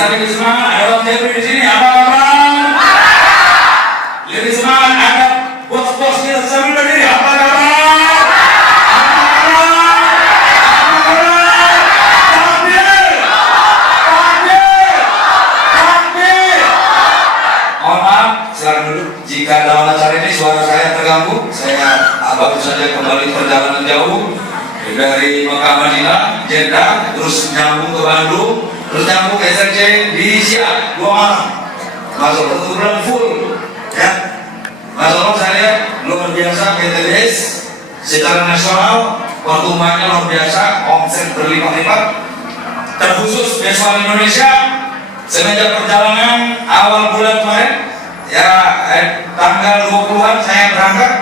Bisa lebih semangat, ada Bang Jeffrey di sini, apa kabar? Lebih semangat, ada bos-bos kita sambil berdiri, apa kabar? Mohon maaf, silakan duduk. Jika dalam acara ini suara saya terganggu, saya baru saja kembali perjalanan jauh dari Mekah Madinah, Jeddah, terus nyambung ke Bandung, terus nyambung ke SRC di Siak 2 malam. Masuk ke bulan full, ya. Masya Allah, saya lihat luar biasa BTS secara nasional pertumbuhannya luar biasa, omset berlipat-lipat. Terkhusus Vespa Indonesia semenjak perjalanan awal bulan kemarin, ya tanggal 20-an saya berangkat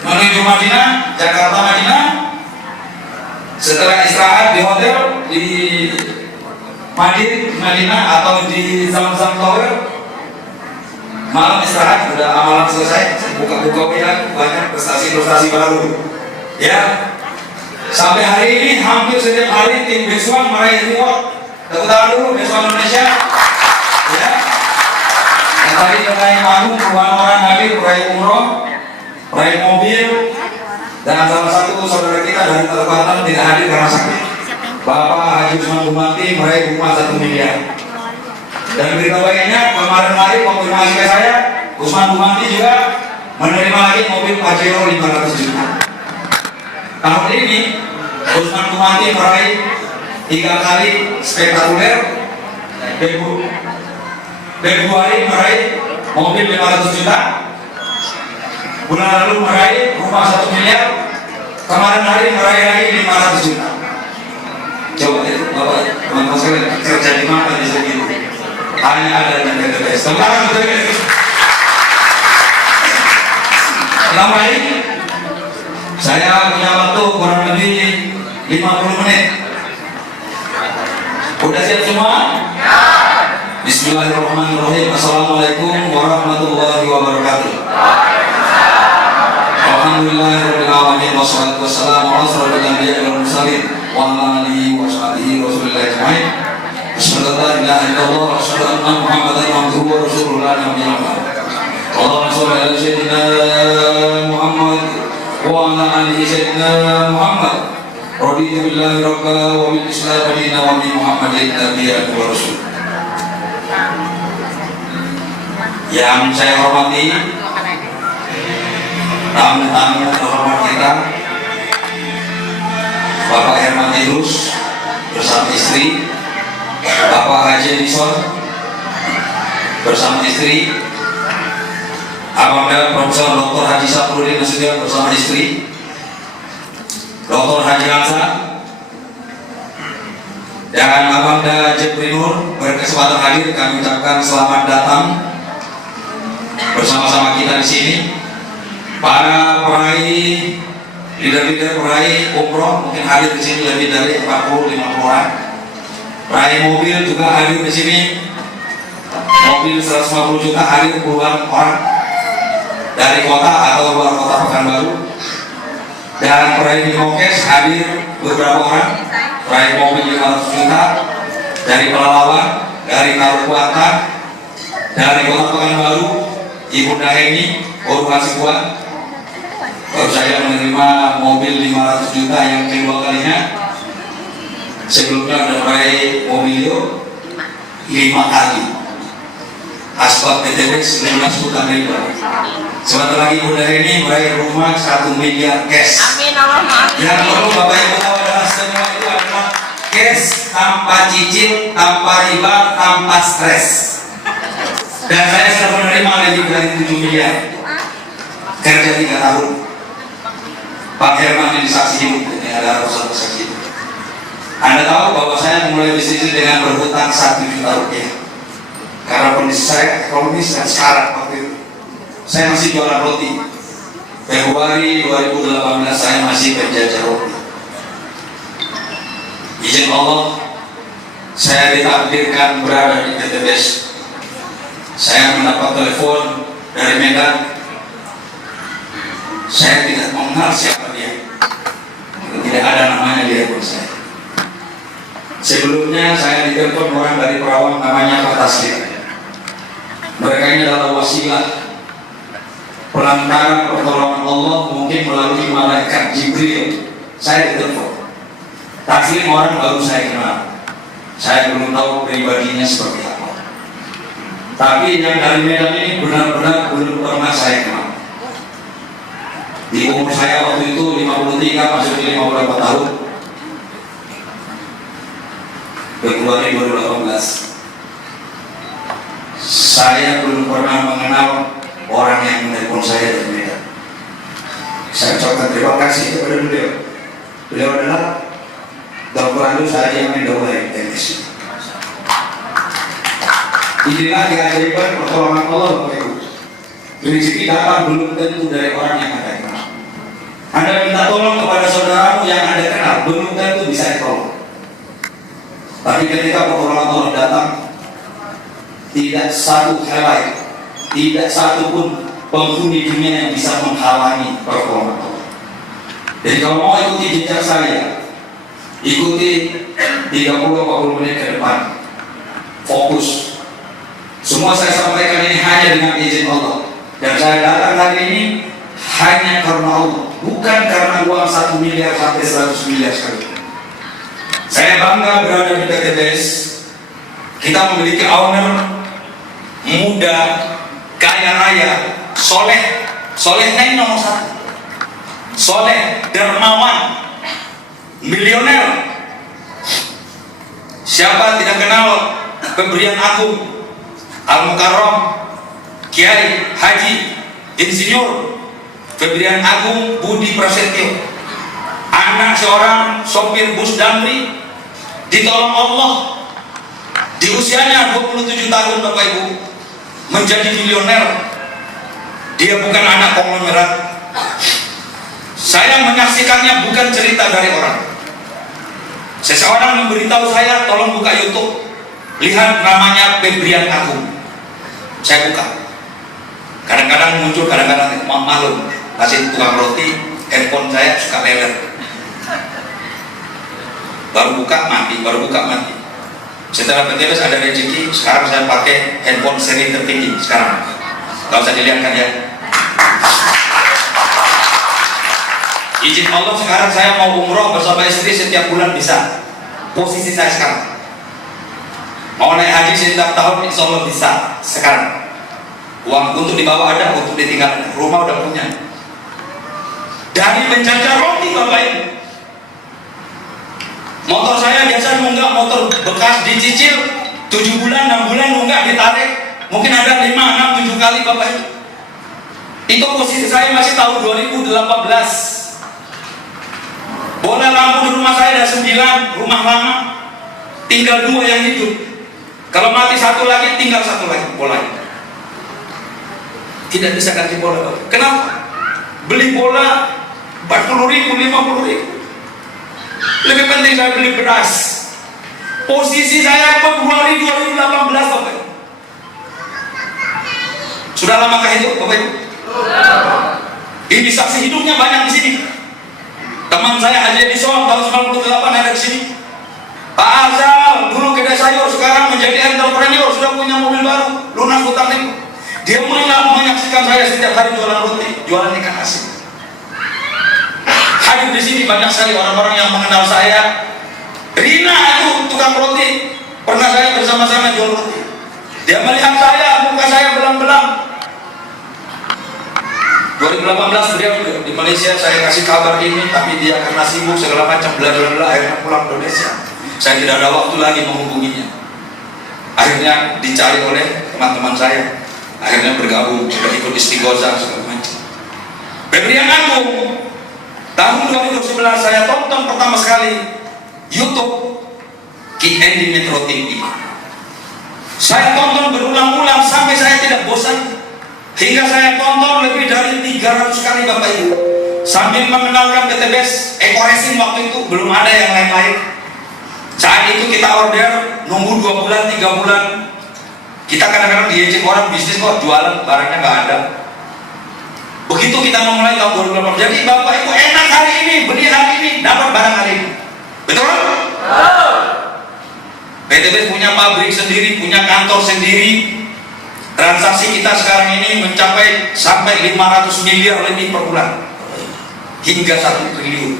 menuju Madinah, Jakarta Madinah. Setelah istirahat di hotel di Madinah atau di Zamzam Tower, malam istirahat, sudah amalan selesai, buka-buka ya, banyak prestasi-prestasi baru, ya. Sampai hari ini hampir setiap hari tim Beswan meraih reward. Tepuk tangan dulu Beswan Indonesia, ya. Yang tadi meraih manggung, puluhan orang hadir meraih umroh, meraih mobil. Dan salah satu saudara kita dari Kalimantan tidak hadir karena sakit, Bapak Haji Usman Bumati meraih rumah 1 miliar. Dan berita baiknya kemarin hari konfirmasi ke saya, Usman Bumati juga menerima lagi mobil Pajero 500 juta. Tahun ini Usman Bumati meraih 3 kali spektakuler. Februari meraih mobil 500 juta. Bulan lalu meraih rumah 1 miliar, kemarin hari meraih lagi 500 juta. Coba itu Bapak, teman-teman sekalian, kerja di mana di sini? Hanya ada di BTS. Teman-teman BTS. Lama ini, saya punya waktu kurang lebih 50 menit. Udah siap semua? Ya. Bismillahirrahmanirrahim. Assalamualaikum warahmatullahi wabarakatuh. Alhamdulillahirabbil alamin wassalatu wassalamu ala asyrofil anbiya'i wal mursalin wa ala alihi wa sahbihi rasulillahi ajmain. Asyhadu an la ilaha illallah wa asyhadu anna Muhammadan abduhu wa rasuluhu la nabiyya ba'dahu. Allahumma shalli ala sayyidina Muhammad wa ala ali sayyidina Muhammad. Raditu billahi rabba wa bil islam dinan wa bi Muhammadin nabiyyan wa rasul. Yang saya hormati tamu-tamu terhormat kita, Bapak Herman Idrus bersama istri, Bapak Haji Edison bersama istri, Abangda Profesor Dr. Haji Saprudin Nasution bersama istri, Dr. Haji Hamza, dan Abangda Jeffrey Nur berkesempatan hadir. Kami ucapkan selamat datang bersama-sama kita di sini. Para peraih, leader-leader peraih umroh mungkin hadir di sini lebih dari 40-50 orang. Peraih mobil juga hadir di sini. Mobil 150 juta hadir puluhan orang dari kota atau luar kota Pekanbaru. Dan peraih Dimokes hadir beberapa orang. Peraih mobil 500 juta dari Pelalawan, dari Tarukuata, dari kota Pekanbaru, Ibu Daheni, Baru Hasibuan. Baru saya menerima mobil 500 juta yang kedua kalinya. Sebelumnya ada meraih mobilio 5 kali. Asbab PTW 19 juta ribu. Sebentar lagi Bunda ini meraih rumah 1 miliar cash. Amin Allahumma amin. Yang perlu Bapak Ibu tahu adalah semua itu adalah cash, tanpa cicil, tanpa riba, tanpa stres. Dan saya sudah menerima lebih dari 7 miliar. Kerja 3 tahun. Pak Herman ini saksi hidup, ini ada satu saksi hidup. Anda tahu bahwa saya memulai bisnis ini dengan berhutang 1 juta rupiah. Karena kondisi saya ekonomis dan sekarat waktu itu. Saya masih jualan roti. Februari 2018 saya masih penjajah roti. Izin Allah, saya ditakdirkan berada di BTS. Saya mendapat telepon dari Medan. Saya tidak mengenal siapa dia. Tidak ada namanya di handphone saya. Sebelumnya saya ditelepon orang dari Perawang namanya Pak Taslim. Mereka ini adalah wasilah perantara pertolongan Allah mungkin melalui malaikat Jibril. Saya ditelepon. Taslim orang baru saya kenal. Saya belum tahu pribadinya seperti apa. Tapi yang dari Medan ini benar-benar belum pernah saya kenal. Di umur saya waktu itu 53 masuk ke 54 tahun. Februari 2018, saya belum pernah mengenal orang yang menelpon saya dari Medan. Saya ucapkan terima kasih kepada beliau. Beliau adalah Dr. Andus Haji Amin Daulay MSc. Inilah keajaiban pertolongan Allah, Bapak Ibu. Rezeki datang belum tentu dari orang yang Anda kenal. Anda minta tolong kepada saudaramu yang Anda kenal, belum tentu bisa ditolong. Tapi ketika pertolongan Allah datang, tidak satu helai, tidak satu pun penghuni dunia yang bisa menghalangi pertolongan Allah. Jadi kalau mau ikuti jejak saya, ikuti 30-40 menit ke depan, fokus. Semua saya sampaikan ini hanya dengan izin Allah. Dan saya datang hari ini hanya karena Allah, bukan karena uang 1 miliar sampai 100 miliar sekali. Saya bangga berada di PTBS. Kita memiliki owner muda, kaya raya, soleh. Solehnya ini nomor 1. Soleh, dermawan, milioner. Siapa tidak kenal Pemberian Agung Al-Mukarram Kiai Haji Insinyur Pemberian Agung Budi Prasetyo, anak seorang sopir bus damri, ditolong Allah di usianya 27 tahun Bapak Ibu menjadi milioner. Dia bukan anak konglomerat. Saya menyaksikannya bukan cerita dari orang. Seseorang memberitahu saya, tolong buka YouTube, lihat namanya Pemberian Agung. Saya buka. Kadang-kadang muncul, kadang-kadang malu. Masih tukang roti, handphone saya suka lelet. Baru buka mati, baru buka mati. Setelah PTBS ada rezeki, sekarang saya pakai handphone seri tertinggi sekarang. Gak usah dilihatkan ya. Izin Allah sekarang saya mau umroh bersama istri setiap bulan bisa. Posisi saya sekarang. Mau naik haji setiap tahun insya Allah bisa sekarang. Uang untuk dibawa ada, untuk ditinggal ada. Rumah udah punya. Dari menjajar roti Bapak Ibu. Motor saya biasa nunggak, motor bekas dicicil 7 bulan, 6 bulan nunggak ditarik. Mungkin ada 5, 6, 7 kali Bapak Ibu. Itu posisi saya masih tahun 2018. Bola lampu di rumah saya ada 9, rumah lama. Tinggal 2 yang hidup. Kalau mati 1 lagi, tinggal 1 lagi bola. Tidak bisa ganti bola Bapak. Kenapa? Beli bola 40.000, 50.000. Lebih penting saya beli beras. Posisi saya Februari 2018 Bapak Ibu. Sudah lamakah itu Bapak Ibu? Ini saksi hidupnya banyak di sini. Teman saya Haji Edison tahun 98 ada di sini. Pak Azal dulu kedai sayur, sekarang menjadi entrepreneur, sudah punya mobil baru, lunas hutang itu. Dia menyaksikan saya setiap hari jualan roti, jualan ikan asin. Hadir di sini banyak sekali orang-orang yang mengenal saya. Rina itu tukang roti, pernah saya bersama-sama jual roti. Dia melihat saya, muka saya belang-belang. 2018 beliau di Malaysia, saya kasih kabar ini, tapi dia karena sibuk segala macam bla-bla akhirnya pulang Indonesia. Saya tidak ada waktu lagi menghubunginya. Akhirnya dicari oleh teman-teman saya. Akhirnya bergabung, sudah ikut istighosah segala macam. Pemberian Agung tahun 2011 saya tonton pertama sekali YouTube Ki Endi Metro TV. Saya tonton berulang-ulang sampai saya tidak bosan. Hingga saya tonton lebih dari 300 kali Bapak Ibu. Sambil mengenalkan PTBS Eco Racing waktu itu belum ada yang lain-lain. Saat itu kita order, nunggu 2 bulan, 3 bulan. Kita kadang-kadang diejek orang bisnis kok jualan, barangnya nggak ada. Begitu kita memulai tahun 2018. Jadi Bapak Ibu enak hari ini, beli hari ini, dapat barang hari ini. Betul? pabrik sendiri, punya kantor sendiri. Transaksi kita sekarang ini mencapai sampai 500 miliar lebih per bulan, hingga 1 triliun.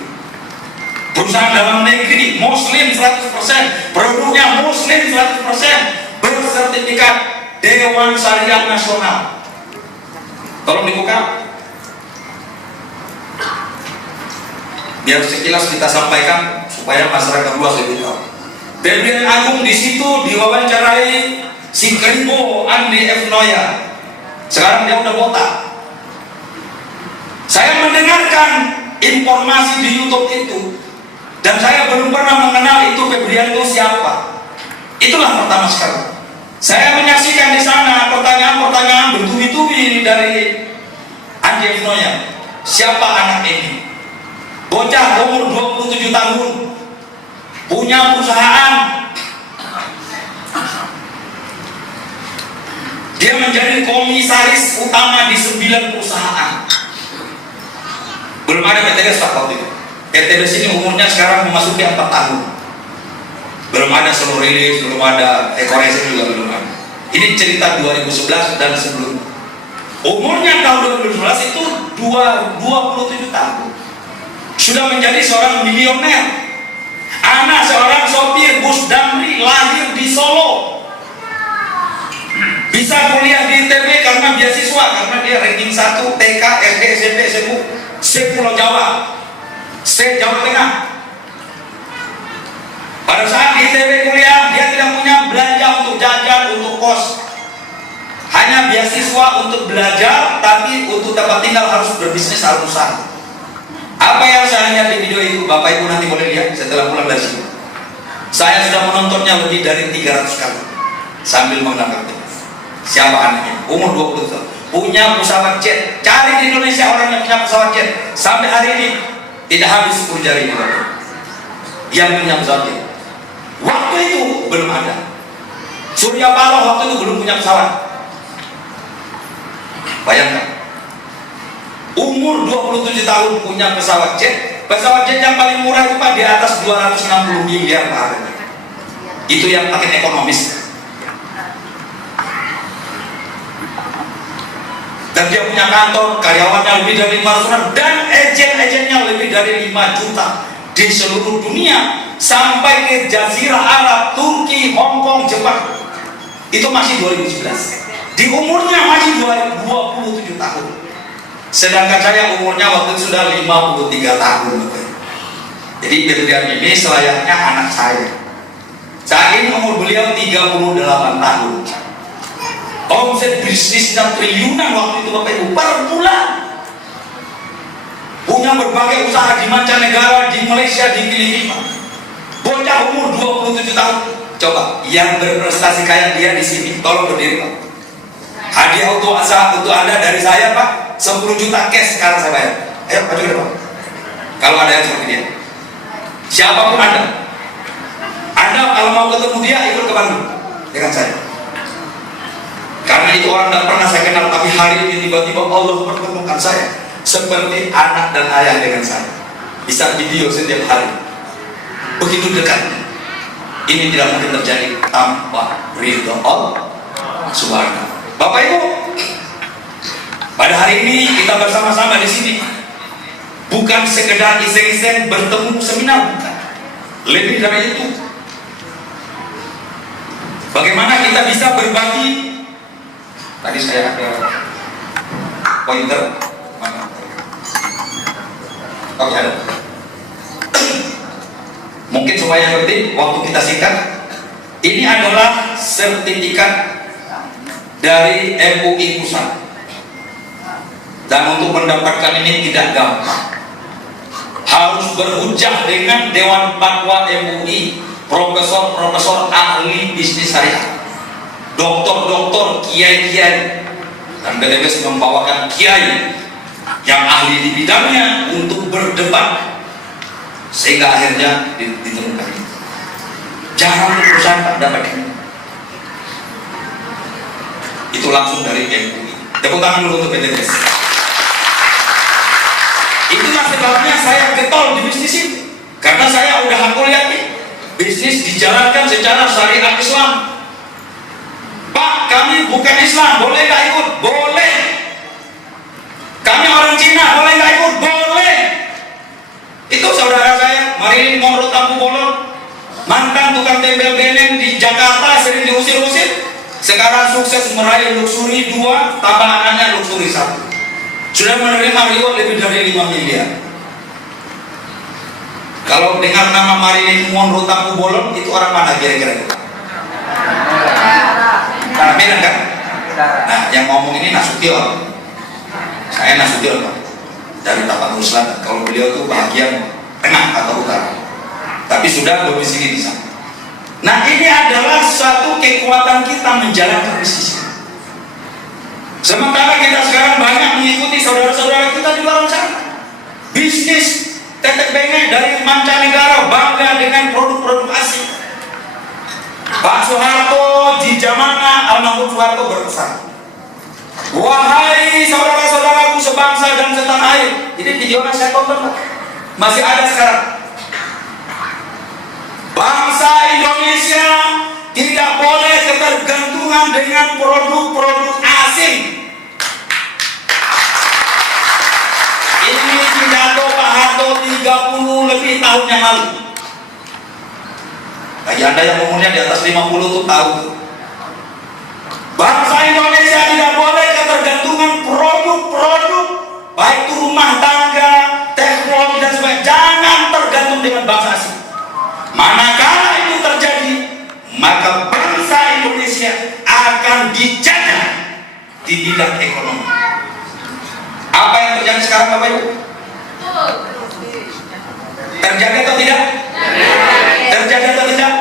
Perusahaan dalam negeri Muslim 100%, produknya Muslim 100%, bersertifikat Dewan Syariah Nasional. Tolong dibuka, biar sekilas kita sampaikan supaya masyarakat luas lebih tahu. Febrian Agung di situ diwawancarai si Keribo Andi F. Noya. Sekarang dia udah botak. Saya mendengarkan informasi di YouTube itu, dan saya belum pernah mengenal itu Febrian itu siapa. Itulah pertama sekali. Saya menyaksikan di sana pertanyaan-pertanyaan bertubi-tubi dari Andi F. Noya. Siapa anak ini? Bocah umur 27 tahun, punya perusahaan. Dia menjadi komisaris utama di 9 perusahaan. Belum ada PTBS Pak waktu itu. PTBS ini umurnya sekarang memasuki 4 tahun. Belum ada seluruh rilis, belum ada ekonomi juga belum ada. Ini cerita 2011 dan sebelum. Umurnya tahun 2011 itu 27 tahun. Sudah menjadi seorang milioner. Anak seorang sopir bus damri, lahir di Solo. Bisa kuliah di ITB karena beasiswa, karena dia ranking 1 TK, SD, SMP, SMU, se-Pulau Jawa, se-Jawa Tengah. Pada saat di ITB kuliah, dia tidak punya belanja untuk jajan, untuk kos. Hanya beasiswa untuk belajar, tapi untuk tempat tinggal harus berbisnis, harus usaha. Apa yang saya lihat di video itu, Bapak Ibu nanti boleh lihat setelah pulang dari sini. Saya sudah menontonnya lebih dari 300 kali sambil mengenalkan siapa anaknya. Umur 20 tahun, punya pesawat jet. Cari di Indonesia orang yang punya pesawat jet. Sampai hari ini tidak habis 10 jari yang punya pesawat jet. Waktu itu belum ada. Surya Paloh waktu itu belum punya pesawat. Bayangkan, umur 27 tahun punya pesawat jet. Pesawat jet yang paling murah itu Pak di atas 260 miliar Pak. Itu yang paket ekonomis. Dan dia punya kantor, karyawannya lebih dari 500 orang, dan agen-agennya lebih dari 5 juta di seluruh dunia, sampai ke Jazirah Arab, Turki, Hong Kong, Jepang. Itu masih 2011. Di umurnya masih 27 tahun. Sedangkan saya umurnya waktu itu sudah 53 tahun. Jadi Febrian ini selayaknya anak saya. Saat ini umur beliau 38 tahun. Omset bisnisnya triliunan waktu itu Bapak Ibu per bulan. Punya berbagai usaha di mancanegara, di Malaysia, di Filipina. Bocah umur 27 tahun. Coba yang berprestasi kayak dia di sini, tolong berdiri Pak. Hadiah untuk Anda dari saya Pak, 10 juta cash sekarang saya bayar. Ayo maju ke depan. Kalau ada yang seperti dia, siapapun Anda kalau mau ketemu dia ikut ke Bandung dengan saya. Karena itu orang tidak pernah saya kenal, tapi hari ini tiba-tiba Allah pertemukan saya seperti anak dan ayah dengan saya. Bisa video setiap hari, begitu dekat. Ini tidak mungkin terjadi tanpa ridho Allah Subhanahu. Bapak Ibu, pada hari ini kita bersama-sama di sini bukan sekedar iseng-iseng bertemu seminar, bukan. Lebih dari itu, bagaimana kita bisa berbagi. Tadi saya ada pointer, mana? Oke, ada. Mungkin supaya penting waktu kita singkat, ini adalah sertifikat dari MUI Pusat. Dan untuk mendapatkan ini tidak gampang. Harus berhujjah dengan Dewan Fatwa MUI, profesor-profesor ahli bisnis syariah, doktor-doktor, kiai-kiai, dan BTBS membawakan kiai yang ahli di bidangnya untuk berdebat, sehingga akhirnya ditemukan. Jarang perusahaan tak dapat ini. Itu langsung dari MUI. Tepuk tangan dulu untuk BTBS. Itulah sebabnya saya getol di bisnis ini, karena saya udah aku yakin bisnis dijalankan secara syariat Islam. Pak, kami bukan Islam, boleh nggak ikut? Boleh. Kami orang Cina, boleh nggak ikut? Boleh. Itu saudara saya, Marilyn Monroe Tampu Bolon, mantan tukang tempel benen di Jakarta, sering diusir-usir. Sekarang sukses meraih luxury 2, tambah anaknya luxury 1. Sudah menerima reward lebih dari 5 miliar. Kalau dengar nama Marilyn Monroe Tampu Bolon, itu orang mana kira-kira? Karena Medan kan? Nah, yang ngomong ini Nasution. Saya Nasution, Pak, dari Tapanuli Selatan. Kalau beliau itu bagian tengah atau utara, tapi sudah domisili di sana. Nah, ini adalah satu kekuatan kita menjalankan bisnis. Sementara kita sekarang banyak mengikuti saudara-saudara kita di luar sana. Bisnis tetek bengek dari mancanegara, bangga dengan produk-produk asing. Pak Soeharto di zamannya almarhum Soeharto berpesan, wahai saudara-saudaraku sebangsa dan setanah air. Ini videonya saya tonton, masih ada sekarang. Bangsa Indonesia tidak boleh ketergantungan dengan produk-produk asing. Ini pidato Pak Harto 30 lebih tahun yang lalu. Bagi Anda yang umurnya di atas 50 itu tahu. Bangsa Indonesia tidak boleh ketergantungan produk-produk, baik itu rumah tangga, teknologi dan sebagainya. Jangan tergantung dengan bangsa asing. Manakala itu terjadi, maka bangsa Indonesia akan dijajah di bidang ekonomi. Apa yang terjadi sekarang, Bapak Ibu? Terjadi atau tidak? Terjadi atau tidak?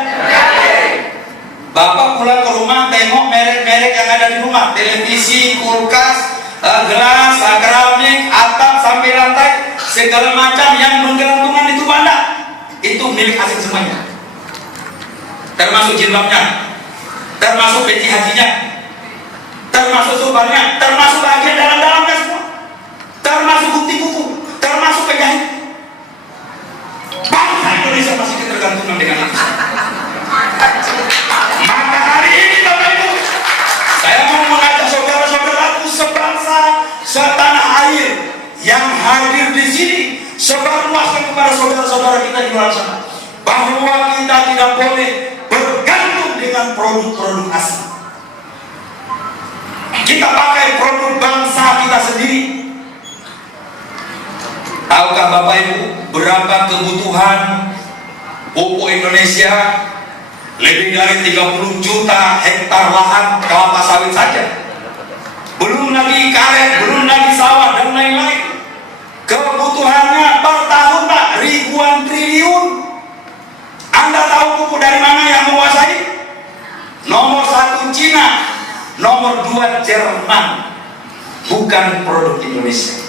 Bapak pulang ke rumah, tengok merek-merek yang ada di rumah, televisi, kulkas, gelas, keramik, atap sampai lantai, segala macam yang menggelantungan itu Anda, itu milik asing semuanya. Termasuk jilbabnya, termasuk peci hajinya, termasuk subarnya, termasuk bagian dalam-dalamnya semua, termasuk bukti buku, termasuk penjahit. Bangsa Indonesia masih ketergantungan dengan itu. Maka hari ini Bapak Ibu, saya mau mengajak saudara-saudaraku sebangsa, setanah air yang hadir di sini, sebarluaskan kepada saudara-saudara kita di luar sana, bahwa kita tidak boleh bergantung dengan produk-produk asing. Kita pakai produk bangsa kita sendiri. Tahukah Bapak Ibu berapa kebutuhan pupuk Indonesia? Lebih dari 30 juta hektar lahan kelapa sawit saja. Belum lagi karet, belum lagi sawah dan lain-lain. Kebutuhannya per tahun Pak ribuan triliun. Anda tahu pupuk dari mana yang menguasai? Nomor 1 Cina, nomor 2 Jerman. Bukan produk Indonesia.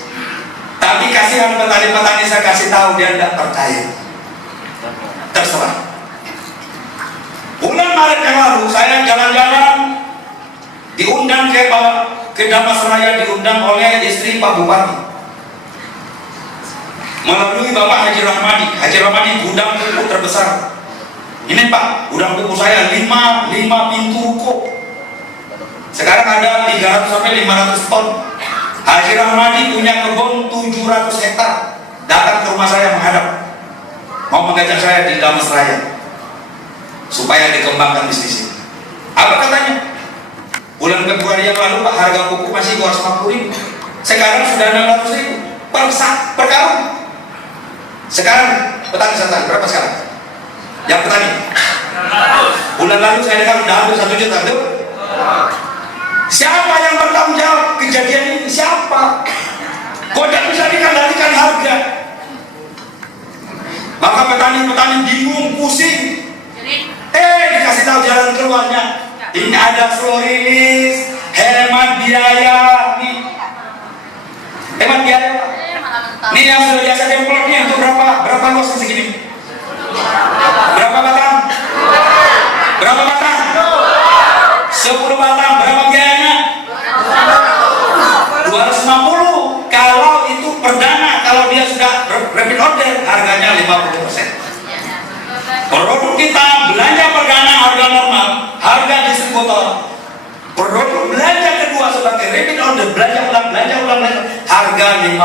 Tapi kasihan petani-petani, saya kasih tahu, dia tidak percaya. Terserah. Bulan Maret yang lalu saya jalan-jalan, diundang ke Damasraya, diundang oleh istri Pak Bupati melalui Bapak Haji Rahmadi. Haji Rahmadi gudang pupuk terbesar. Ini Pak, gudang pupuk saya 5 pintu ruko. Sekarang ada 300 sampai 500 ton. Haji Rahmadi punya kebun 700 hektar. Datang ke rumah saya menghadap, mau mengajak saya di Damasraya supaya dikembangkan bisnis ini. Apa katanya? Bulan Februari yang lalu Pak, harga pupuk masih 250.000. Sekarang sudah 600.000 per karung. Sekarang petani santan berapa sekarang? Yang petani? Bulan lalu saya dengar sudah hampir 1 juta, betul? Siapa yang bertanggung jawab kejadian ini? Siapa? Kok tidak bisa dikendalikan harga? Maka petani-petani bingung, pusing. Dikasih tahu jalan keluarnya. Ini ada flow release, hemat biaya. Nih, hemat biaya. Ini yang sudah biasa template-nya itu berapa luas segini? Berapa batang? Berapa batang? 10 batang. Berapa biayanya? 250. Kalau itu perdana, kalau dia sudah repeat order, harganya 50%. Produk kita repeat order, belanja ulang, harga 50%.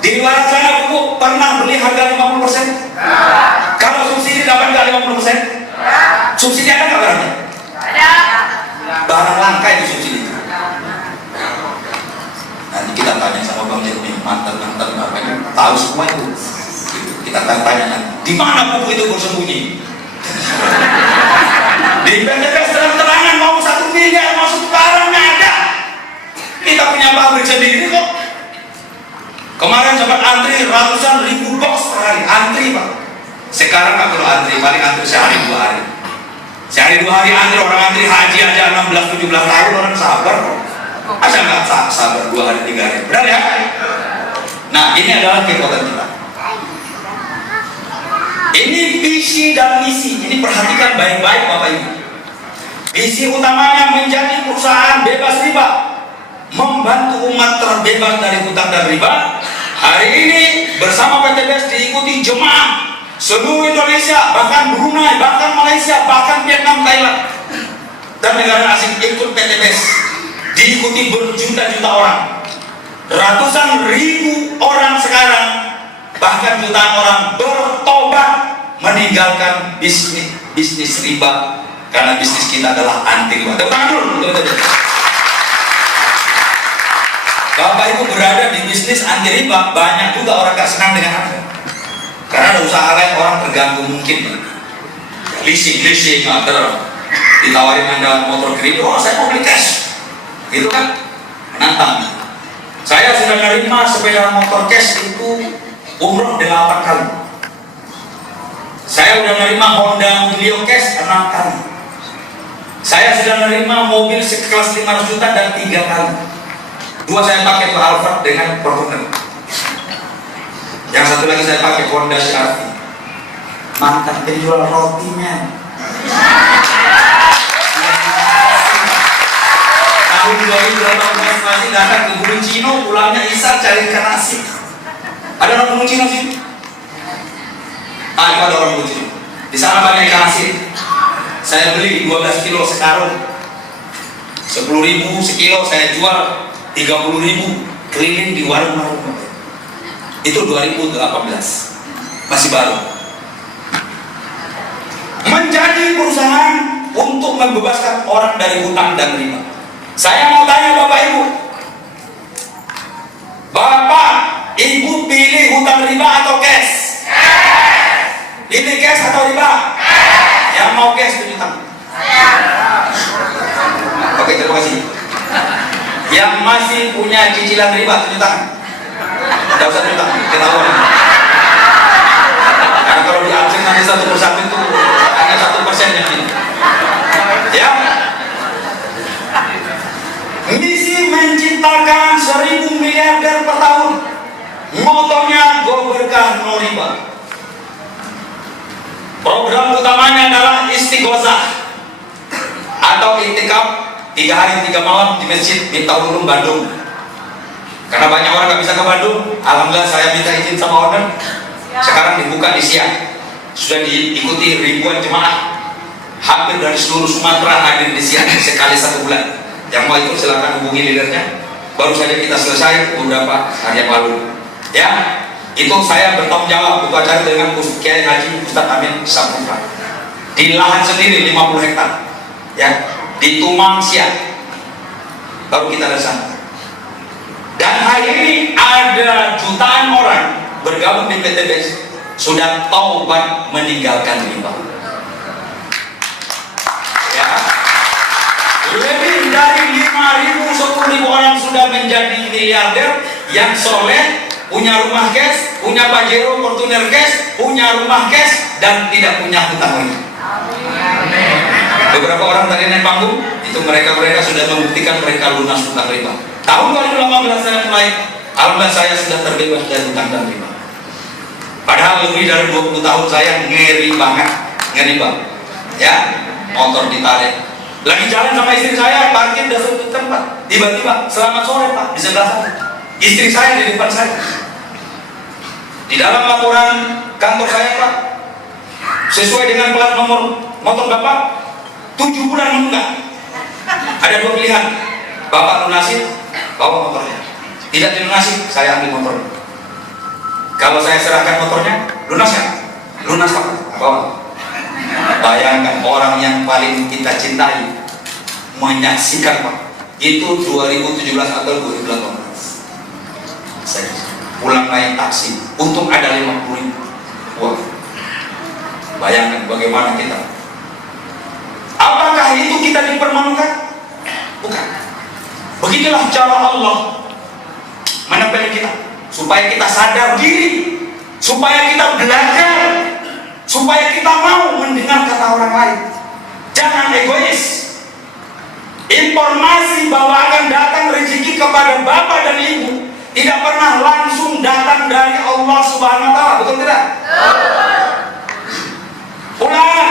Di luar sana Bu pernah beli harga 50%? Kalau subsidi dapat nggak 50%? Subsidi ada nggak barangnya? Ada. Barang langka itu subsidi. Nanti kita tanya sama Bang Jeremy, mantan bapaknya tahu semua itu. Kita tanya, di mana buku itu bersembunyi? Di PTBS terang-terangan mau 1 miliar masuk barangnya ada. Kita punya pabrik sendiri kok. Kemarin sempat antri ratusan ribu box per hari, antri Pak. Sekarang nggak perlu antri, paling antri sehari 2 hari. Sehari 2 hari antri, orang antri haji aja 16-17 tahun orang sabar kok. Masa nggak sabar 2 hari 3 hari, benar ya? Nah ini adalah kekuatan kita. Ini visi dan misi, ini perhatikan baik-baik Bapak Ibu. Visi utamanya menjadi perusahaan bebas riba, membantu umat terbebas dari hutang dan riba. Hari ini bersama PTBS diikuti jemaah seluruh Indonesia, bahkan Brunei, bahkan Malaysia, bahkan Vietnam, Thailand, dan negara asing ikut PTBS. Diikuti berjuta-juta orang, ratusan ribu orang sekarang, bahkan jutaan orang bertobat meninggalkan bisnis riba, karena bisnis kita adalah anti riba. Tepuk tangan dulu, teman-teman. Bapak Ibu berada di bisnis anti riba, banyak juga orang gak senang dengan Anda. Karena ada usaha lain orang terganggu mungkin. Leasing, ditawarin Anda motor kredit, oh saya mau beli cash. Gitu kan? Nantang. Saya sudah menerima sepeda motor cash itu umroh 8 kali. Saya sudah menerima Honda Clio cash 6 kali. Saya sudah menerima mobil sekelas 500 juta dan 3 kali. 2 saya pakai ke Alphard dengan Fortuner. Yang satu lagi saya pakai Honda CR-V. Mantan penjual rotinya. Tahun 2018 masih datang ke Gunung Cino, pulangnya Isar cari ikan asin. Ada orang Gunung Cino sini? Ah, itu ada orang Gunung Cino. Di sana banyak ikan asin. Saya beli 12 kilo sekarung, 10.000 sekilo saya jual 30.000 keliling di warung-warung. Itu 2018, masih baru. Menjadi perusahaan untuk membebaskan orang dari hutang dan riba. Saya mau tanya Bapak Ibu, Bapak Ibu pilih hutang riba atau cash? Pilih cash atau riba? Yang mau cash tunjuk tangan. Oke, terima kasih. Yang masih punya cicilan riba tunjuk tangan. Tidak usah tunjuk tangan, ketahuan. Karena kalau diabsen nanti satu persatu itu hanya 1% yang ini. Ya. Misi menciptakan 1.000 miliarder per tahun. Motonya Go Berkah No Riba. Program utamanya adalah istighosah atau itikaf 3 hari 3 malam di masjid Miftahul Bandung. Karena banyak orang nggak bisa ke Bandung, alhamdulillah saya minta izin sama owner. Sekarang dibuka di Siak, sudah diikuti ribuan jemaah, hampir dari seluruh Sumatera hadir di Siak sekali 1 bulan. Yang mau ikut silakan hubungi leadernya. Baru saja kita selesai beberapa hari yang lalu. Ya, itu saya bertanggung jawab untuk acara dengan Kiai Haji Ustadz Amin Saputra di lahan sendiri 50 hektar. Ya, di Tumang Siak. Baru kita dari sana. Dan hari ini ada jutaan orang bergabung di PTBS sudah taubat meninggalkan riba. Ya, lebih dari 5.000, 10.000 orang sudah menjadi miliarder yang soleh, punya rumah cash, punya Pajero Fortuner cash, punya rumah cash, dan tidak punya hutang lagi. Beberapa orang tadi naik panggung, itu mereka sudah membuktikan mereka lunas hutang riba. Tahun 2018 saya mulai, alhamdulillah saya sudah terbebas dari hutang dan riba. Padahal lebih dari 20 tahun saya ngeri banget, ya, motor ditarik. Lagi jalan sama istri saya, parkir di suatu tempat, tiba-tiba selamat sore Pak di sebelah sana. Istri saya di depan saya. Di dalam laporan kantor saya Pak, sesuai dengan plat nomor motor Bapak, 7 bulan menunggak. Ada dua pilihan, bapak lunasin, bawa motornya. Tidak dilunasi, saya ambil motornya. Kalau saya serahkan motornya, lunaskan, lunas pak, bawa. Bayangkan orang yang paling kita cintai menyaksikan pak, itu 2017 atau 2018. Saya pulang naik taksi, untung ada 50.000. Wah, bayangkan bagaimana kita. Apakah itu kita dipermalukan? Bukan. Begitulah cara Allah menempel kita, supaya kita sadar diri, supaya kita belajar, supaya kita mau mendengar kata orang lain. Jangan egois. Informasi bahwa akan datang rezeki kepada bapak dan ibu tidak pernah langsung datang dari Allah Subhanahu wa Ta'ala, betul tidak? Ulang.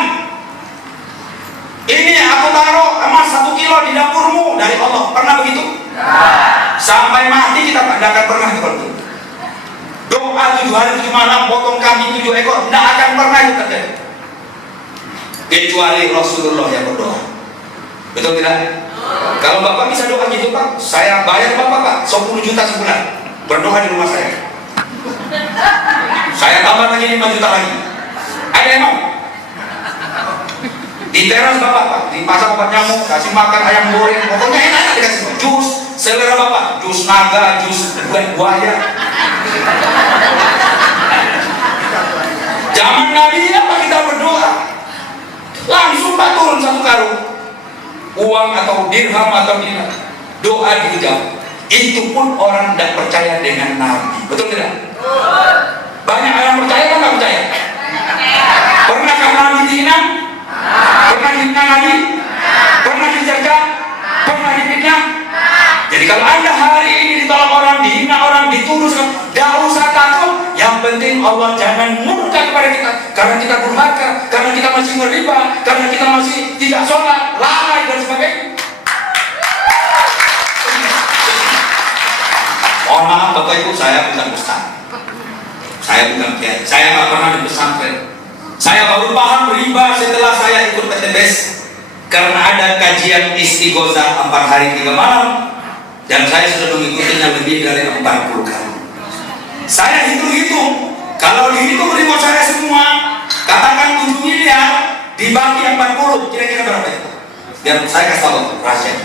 Ini aku taruh emas 1 kilo di dapurmu dari Allah. Pernah begitu? Sampai mati kita tidak akan pernah seperti itu. Doa 7 hari 7 malam, potong kambing 7 ekor, tidak akan pernah itu terjadi. Kecuali Rasulullah yang berdoa. Betul tidak? Kalau bapak bisa doa gitu pak, saya bayar bapak pak 10 juta sebulan berdoa di rumah saya. Saya tambah lagi 5 juta lagi. Ada yang mau? Di teras bapak pak, dipasang obat nyamuk, kasih makan ayam goreng, pokoknya enak dikasih jus, selera bapak, jus naga, jus buaya. Zaman Nabi apa kita berdoa? Langsung pak turun 1 karung uang atau dirham atau dinar, doa dijawab. Itu pun orang tidak percaya dengan Nabi, betul tidak? Banyak orang percaya kan nggak percaya? Pernahkah Nabi dihina? Pernah dihina Nabi? Pernah dicerca? Pernah difitnah? Jadi kalau anda hari ini ditolak orang, dihina orang, dituduh, tidak usah takut. Yang penting Allah jangan murka kepada kita karena kita durhaka, karena kita masih ngeriba, karena kita masih tidak sholat, lalai dan sebagainya. Mohon maaf Bapak Ibu, saya bukan ustaz, saya bukan kiai, saya nggak pernah di pesantren. Saya baru paham riba setelah saya ikut PTBS karena ada kajian istighosah 4 hari 3 malam dan saya sudah mengikutinya lebih dari 40 kali. Saya hitung-hitung, kalau dihitung riba saya semua, katakan 7 miliar dibagi 40, kira-kira berapa itu? Biar saya kasih tahu rahasia.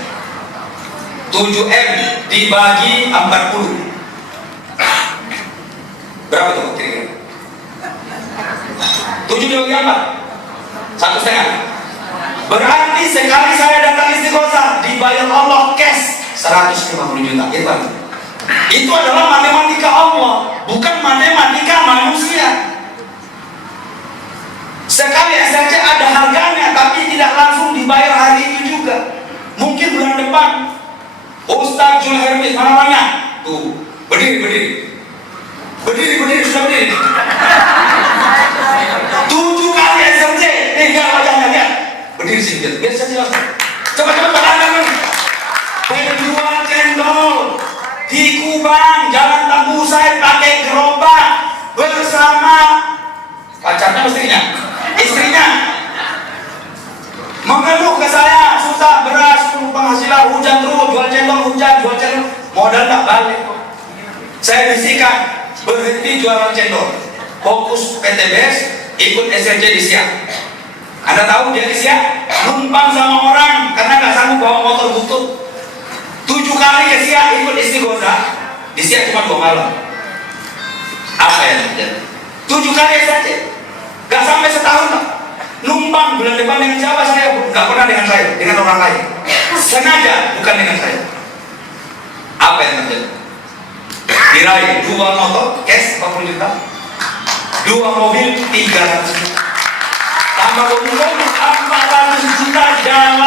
7M dibagi 40, berapa itu kira-kira? 7 dibagi apa? 1,5. Berarti sekali saya datang istighosah dibayar Allah cash 150 juta. Itu adalah matematika Allah, bukan matematika manusia. Sekali SRC ada harganya, tapi tidak langsung dibayar hari itu juga. Mungkin bulan depan. Ustaz Jul Hermis, mana orangnya? Tuh, berdiri, sudah berdiri. 7 kali SRC, lihat wajahnya, lihat. Berdiri sih, biar saya jelaskan. Coba perhatikan. Penjual cendol di Kubang, Jalan Tambu Said pakai gerobak bersama pacarnya, istrinya mengeluh ke saya, susah beras, penghasilan hujan terus, jual cendol, modal tak balik. Saya bisikan, berhenti jualan cendol, fokus PTBS, ikut SRC di Siak. Anda tahu dia di Siak numpang sama orang karena nggak sanggup bawa motor butut. 7 kali ke Siak ikut istighosah, di Siak cuma 2 malam. Apa yang terjadi? 7 kali SRC, nggak sampai setahun Pak. Numpang bulan depan dengan siapa saya? Nggak pernah dengan saya, dengan orang lain. Sengaja bukan dengan saya. Apa yang terjadi? Diraih 2 motor cash 40 juta, 2 mobil 300 juta, tambah mobil 400 juta jalan